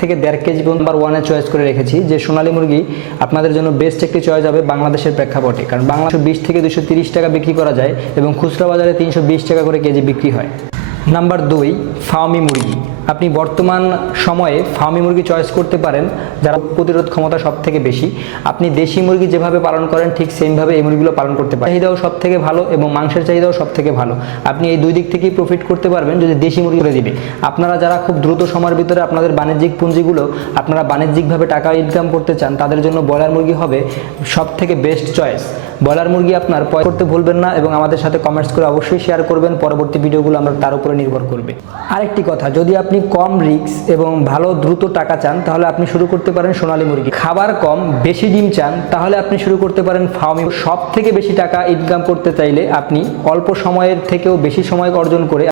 থেকে 1.5 KG number ওয়ানে choice করে রেখেছি যে সোনালী মুরগি আপনাদের জন্য বেস্ট একটি চয়েস হবে বাংলাদেশের প্রেক্ষাপটে, কারণ বাংলাদেশে 20 থেকে 230 টাকা বিক্রি করা যায় এবং খুচরা বাজারে 320 টাকা করে কেজি বিক্রি হয়। নাম্বার 2, ফার্মি মুরগি। আপনি বর্তমান সময়ে ফার্মি মুরগি চয়েস করতে পারেন যারা প্রতিরোধ ক্ষমতা সব থেকে বেশি। আপনি দেশি মুরগি যেভাবে পালন করেন ঠিক সেমভাবে এই মুরগিগুলো পালন করতে পারেন। চাহিদাও সব থেকে ভালো এবং মাংসের চাহিদাও সব থেকে ভালো। আপনি এই দুই দিক থেকেই প্রফিট করতে পারবেন যদি দেশি মুরগি করে দিবে। আপনারা যারা খুব দ্রুত সময়ের ভিতরে আপনাদের বাণিজ্যিক পুঁজিগুলো আপনারা বাণিজ্যিকভাবে টাকা ইনকাম করতে চান তাদের জন্য ব্রয়লার মুরগি হবে সব থেকে বেস্ট চয়েস। ব্রয়লার মুরগি আপনার করতে ভুলবেন না এবং আমাদের সাথে কমেন্টস করে অবশ্যই শেয়ার করবেন। পরবর্তী ভিডিওগুলো আমরা তার উপরে নির্ভর করবে। আরেকটি কথা, যদি আপনি কম রিস্ক এবং ভালো দ্রুত টাকা চান তাহলে আপনি শুরু করতে পারেন সোনালী মুরগি। খাবার কম বেশি ডিম চান তাহলে আপনি শুরু করতে পারেন ফার্মি। সব থেকে বেশি টাকা ইনকাম করতে চাইলে আপনি অল্প সময়ের থেকেও বেশি সময় অর্জন করে